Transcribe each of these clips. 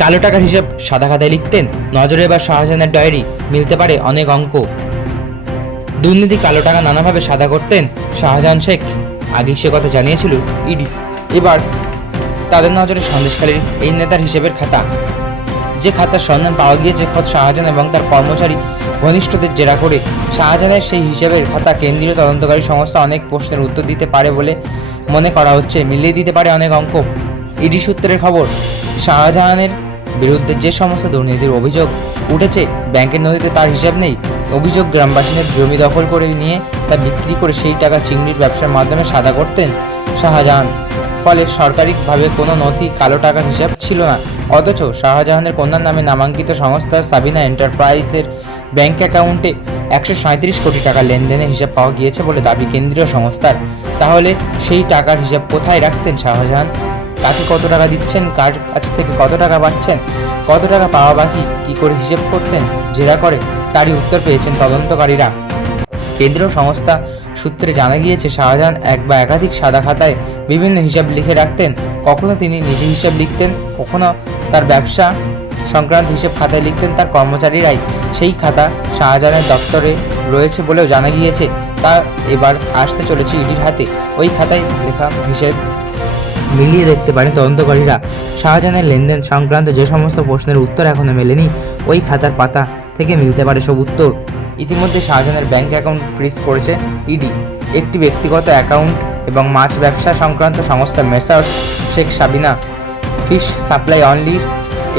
কালো টাকার হিসাব সাদা খাতায় লিখতেন, নজরে বা শাহজাহানের ডায়েরি মিলতে পারে অনেক অঙ্ক। দুর্নীতি কালো টাকা নানাভাবে সাদা করতেন শাহজাহান শেখ, আগেই সে কথা জানিয়েছিল ইডি। এবার তাদের নজরে সন্দেশখালীর এই নেতার হিসেবের খাতা, যে খাতার সন্ধান পাওয়া গিয়েছে খোদ শাহজাহান এবং তার কর্মচারী ঘনিষ্ঠদের জেরা করে। শাহজাহানের সেই হিসেবের খাতা কেন্দ্রীয় তদন্তকারী সংস্থা অনেক প্রশ্নের উত্তর দিতে পারে বলে মনে করা হচ্ছে, মিলিয়ে দিতে পারে অনেক অঙ্ক। ইডি সূত্রের খবর, শাহজাহানের বিরুদ্ধে যে সমস্ত দুর্নীতির অভিযোগ উঠেছে, ব্যাংকের নথিতে তার হিসাব নেই। অভিযোগ, গ্রামবাসীদের জমি দখল করে নিয়ে তা বিক্রি করে সেই টাকা চিংড়ির ব্যবসার মাধ্যমে সাদা করতেন শাহজাহান। ফলে সরকারিভাবে কোনো নথি কালো টাকার হিসাব ছিল না। অথচ শাহজাহানের কন্যার নামে নামাঙ্কিত সংস্থা সাবিনা এন্টারপ্রাইজের ব্যাংক অ্যাকাউন্টে 137 কোটি টাকা লেনদেনের হিসাব পাওয়া গিয়েছে বলে দাবি কেন্দ্রীয় সংস্থার। তাহলে সেই টাকার হিসাব কোথায় রাখতেন শাহজাহান? কাকে কত টাকা দিচ্ছেন, কার কাছ থেকে কত টাকা পাচ্ছেন, কত টাকা পাওয়া বাকি, কি করে হিসেব করতেন? জেরা করে তারই উত্তর পেয়েছেন তদন্তকারীরা। কেন্দ্রীয় সংস্থা সূত্রে জানা গিয়েছে, শাহজাহান এক বা একাধিক সাদা খাতায় বিভিন্ন হিসাব লিখে রাখতেন। কখনো তিনি নিজে হিসাব লিখতেন, কখনো তার ব্যবসা সংক্রান্ত হিসেব খাতায় লিখতেন তার কর্মচারীরাই। সেই খাতা শাহজাহানের দপ্তরে রয়েছে বলেও জানা গিয়েছে। তা এবার আসতে চলেছে ইডির হাতে। ওই খাতায় লেখা হিসেব মিলিয়ে দেখতে পারেন তদন্তকারীরা। শাহজাহানের লেনদেন সংক্রান্ত যে সমস্ত প্রশ্নের উত্তর এখনো মেলেনি, ওই খাতার পাতা থেকে মিলতে পারে সব উত্তর। ইতিমধ্যে শাহজাহানের ব্যাংক অ্যাকাউন্ট ফ্রিজ করেছে ইডি। একটি ব্যক্তিগত অ্যাকাউন্ট এবং মাছ ব্যবসা সংক্রান্ত সংস্থা Messrs Sheikh Sabina fish supply অনলির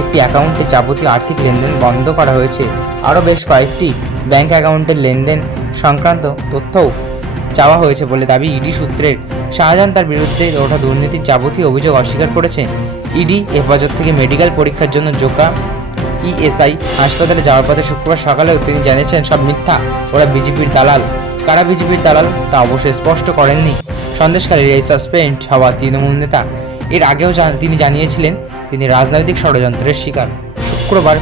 একটি অ্যাকাউন্টে যাবতীয় আর্থিক লেনদেন বন্ধ করা হয়েছে। আরও বেশ কয়েকটি ব্যাংক অ্যাকাউন্টের লেনদেন সংক্রান্ত তথ্যও চাওয়া হয়েছে বলে দাবি ইডি সূত্রের। শাহজাহান তার বিরুদ্ধে ওঠা দুর্নীতির যাবতীয় অভিযোগ অস্বীকার করেছে। ইডি হেফাজত থেকে মেডিকেল পরীক্ষার জন্য জোকা ইএসআই হাসপাতালে যাওয়ার পথে শুক্রবার সকালেও তিনি জানিয়েছেন সব মিথ্যা, ওরা বিজেপির দালাল। কারা বিজেপির দালাল তা অবশ্যই স্পষ্ট করেননি সন্দেশখালীর এই সাসপেন্ড হওয়া তৃণমূল নেতা। এর আগেও তিনি জানিয়েছিলেন তিনি রাজনৈতিক ষড়যন্ত্রের শিকার। শুক্রবার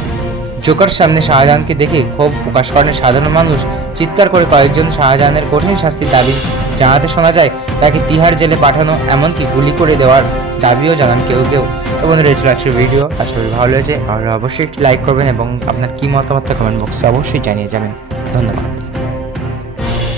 জোকার সামনে শাহজাহানকে দেখে ক্ষোভ প্রকাশ করেন সাধারণ মানুষ। চিৎকার করে কয়েকজন শাহজাহানের কঠিন শাস্তির দাবি জানাতে শোনা যায়। তাকে তিহার জেলে পাঠানো, এমনকি গুলি করে দেওয়ার দাবিও জানান কেউ কেউ। এবং রয়েছিল আজকের ভিডিও। আসলে ভালো হয়েছে, আর অবশ্যই একটি লাইক করবেন এবং আপনার কী মতামত কমেন্ট বক্সে অবশ্যই জানিয়ে যাবেন। ধন্যবাদ।